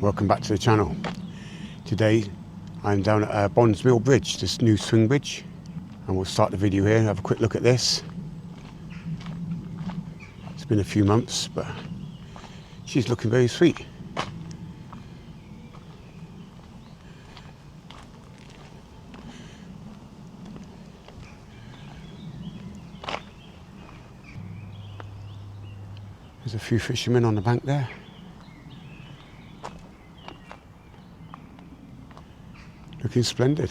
welcome back to the channel. Today I'm down at Bonds Mill Bridge, this new swing bridge, and we'll start the video here and have a quick look at this. It's been a few months, but she's looking very sweet. There's a few fishermen on the bank there. Looking splendid.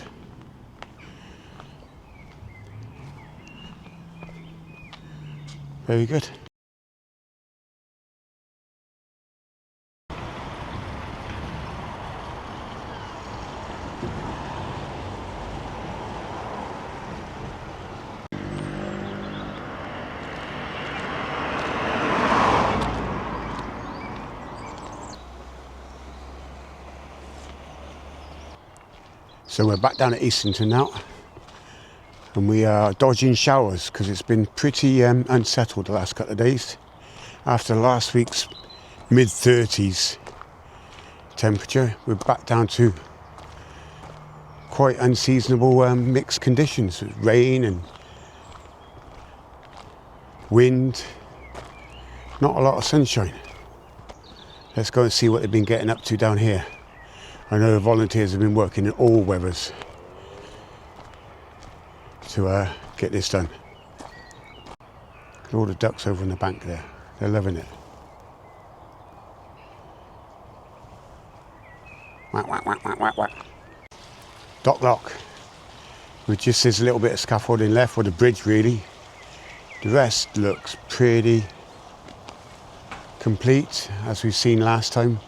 Very good. So we're back down at Eastington now, and we are dodging showers because it's been pretty unsettled the last couple of days. After last week's mid-30s temperature, we're back down to quite unseasonable mixed conditions with rain and wind, not a lot of sunshine. Let's go and see what they've been getting up to down here. I know the volunteers have been working in all weathers to get this done. Look at all the ducks over on the bank there. They're loving it. Whack, whack, whack, whack, whack, whack. Dock lock, with just this little bit of scaffolding left, or the bridge really. The rest looks pretty complete, as we've seen last time.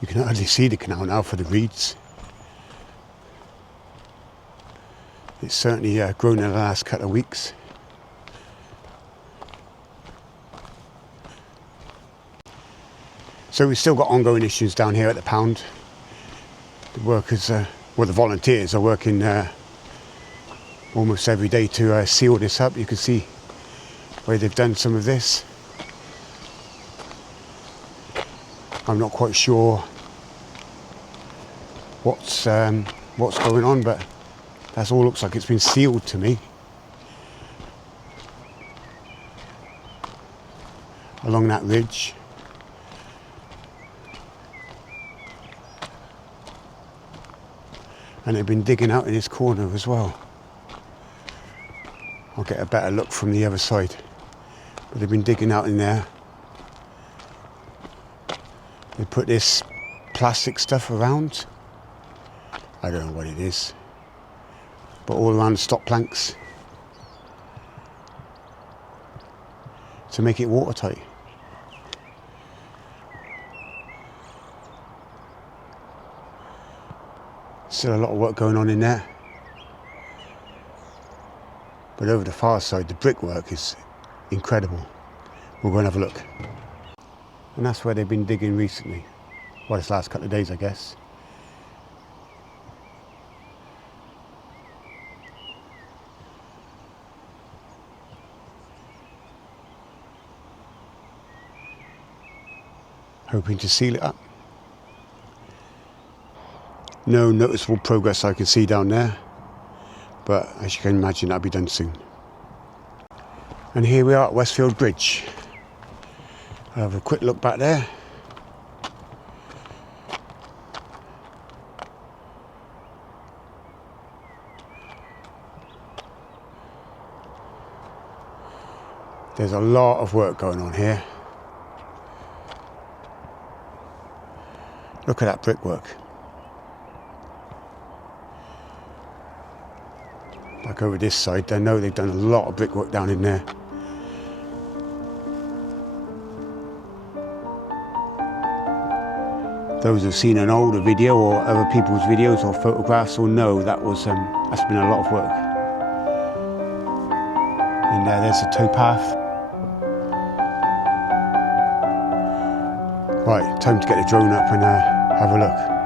You can hardly see the canal now for the reeds. It's certainly grown in the last couple of weeks. So we've still got ongoing issues down here at the pound. The workers, well, the volunteers are working almost every day to seal this up. You can see where they've done some of this. I'm not quite sure what's going on, but that all looks like it's been sealed to me. Along that ridge. And they've been digging out in this corner as well. I'll get a better look from the other side. But they've been digging out in there. They put this plastic stuff around. I don't know what it is. But all around the stop planks. To make it watertight. Still a lot of work going on in there. But over the far side, the brickwork is incredible. We'll go and have a look. And that's where they've been digging recently. Well, this last couple of days, I guess. Hoping to seal it up. No noticeable progress I can see down there, but as you can imagine, that'll be done soon. And here we are at Westfield Bridge. I'll have a quick look back there. There's a lot of work going on here. Look at that brickwork. Back over this side, I know they've done a lot of brickwork down in there. Those who've seen an older video or other people's videos or photographs will know that was that's been a lot of work. In there, there's a towpath. Right, time to get the drone up and have a look.